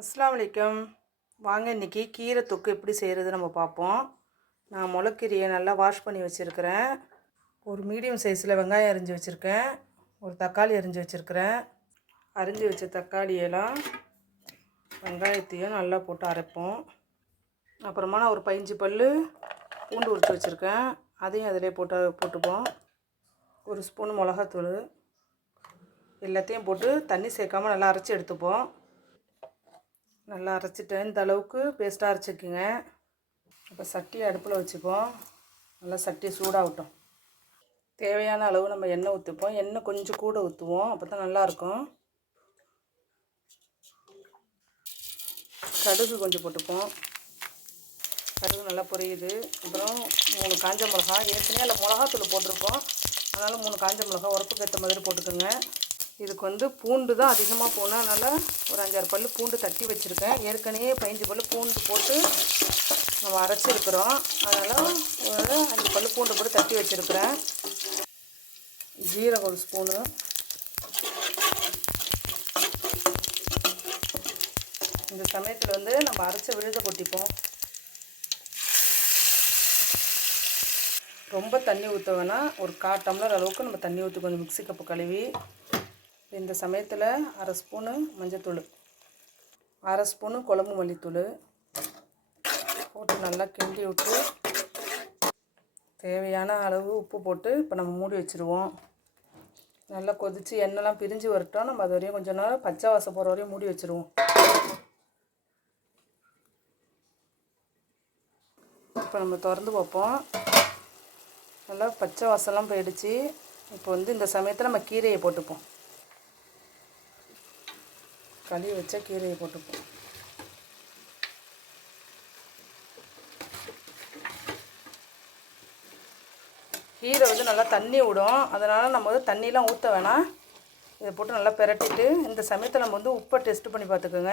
அஸ்ஸலாமு அலைக்கும். வாங்க இன்றைக்கி கீரை தொக்கு எப்படி செய்கிறது நம்ம பார்ப்போம். நான் முளைக்கீரையை நல்லா வாஷ் பண்ணி வச்சுருக்கிறேன். ஒரு மீடியம் சைஸில் வெங்காயம் அரிஞ்சு வச்சுருக்கேன். ஒரு தக்காளி அரிஞ்சு வச்சுருக்கிறேன். அரிஞ்சு வச்ச தக்காளியெல்லாம் வெங்காயத்தையும் நல்லா போட்டு அரைப்போம். அப்புறமா நான் ஒரு 15 பல் பூண்டு உரித்து வச்சுருக்கேன். அதையும் அதிலே போட்டுப்போம். ஒரு ஸ்பூன் மிளகாத்தூள் எல்லாத்தையும் போட்டு தண்ணி சேர்க்காமல் நல்லா அரைச்சி எடுத்துப்போம். நல்லா அரைச்சிட்டேன். இந்த அளவுக்கு பேஸ்ட்டாக அரைச்சிக்குங்க. இப்போ சட்டி அடுப்பில் வச்சுப்போம். நல்லா சட்டி சூடாகட்டும். தேவையான அளவு நம்ம எண்ணெய் ஊற்றிப்போம். எண்ணெய் கொஞ்சம் கூட ஊற்றுவோம், அப்போ தான் நல்லாயிருக்கும். கடுகு கொஞ்சம் போட்டுப்போம். கடுகு நல்லா பொரியுது. அப்புறம் 3 காஞ்ச மிளகா, ஏற்கனவே அதில் மிளகாத்தூள் போட்டிருக்கோம், அதனால் 3 காஞ்ச மிளகா உரப்புக்கு ஏற்ற மாதிரி போட்டுக்கோங்க. இதுக்கு பூண்டு தான் அதிகமாக போனால், அதனால் ஒரு 5-6 பல் பூண்டு தட்டி வச்சுருக்கேன். ஏற்கனவே 15 பல் பூண்டு போட்டு நம்ம அரைச்சிருக்கிறோம், அதனால் ஒரு 5 பல் பூண்டு போட்டு தட்டி வச்சுருக்கிறேன். ஜீரகம் ஒரு ஸ்பூனு, இந்த சமயத்தில் நம்ம அரைச்ச விழுதை கொட்டிப்போம். ரொம்ப தண்ணி ஊற்ற வேணாம், ஒரு 1/4 டம்ளர் அளவுக்கு நம்ம தண்ணி ஊற்றி கொஞ்சம் மிக்ஸி கப்பு கழுவி. இந்த சமயத்தில் 1/2 ஸ்பூனு மஞ்சத்தூள், 1/2 ஸ்பூனு குழம்பு மல்லித்தூள் போட்டு நல்லா கிண்டி விட்டு தேவையான அளவு உப்பு போட்டு இப்போ நம்ம மூடி வச்சுருவோம். நல்லா கொதித்து எண்ணெய்லாம் பிரிஞ்சு வரட்டும். நம்ம அது வரையும் கொஞ்சம் நேரம் பச்சை வாசம் போகிற வரையும் மூடி வச்சுருவோம். இப்போ நம்ம திறந்து பார்ப்போம். நல்லா பச்சை வாசம்லாம் போயிடுச்சு. இப்போ இந்த சமயத்தில் நம்ம கீரையை போட்டுப்போம். கழுவி வச்ச கீரையை போட்டுப்போம். கீரை நல்லா தண்ணி விடும், அதனால் நம்ம தண்ணியெலாம் ஊற்ற வேணாம். இதை போட்டு நல்லா பிரட்டிட்டு இந்த சமயத்தில் நம்ம உப்பை டெஸ்ட் பண்ணி பார்த்துக்கோங்க.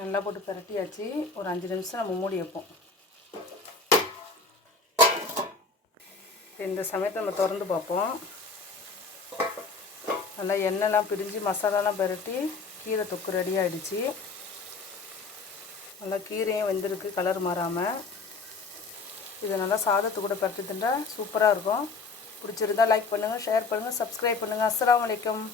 நல்லா போட்டு பிரட்டியாச்சு. ஒரு 5 நிமிஷம் நம்ம மூடி வைப்போம். இந்த சமயத்தில் நம்ம திறந்து பார்ப்போம். நல்லா எண்ணெய்லாம் பிரிஞ்சு மசாலாலாம் பிரட்டி கீரை தொக்கு ரெடி ஆகிடுச்சு. நல்லா கீரையும் வெந்திருக்கு, கலர் மாறாமல். இதை நல்லா சாதத்து கூட பரட்டி தின்றா சூப்பராக இருக்கும். பிடிச்சிருந்தா லைக் பண்ணுங்கள், ஷேர் பண்ணுங்கள், சப்ஸ்கிரைப் பண்ணுங்கள். அஸ்ஸலாமு அலைக்கும்.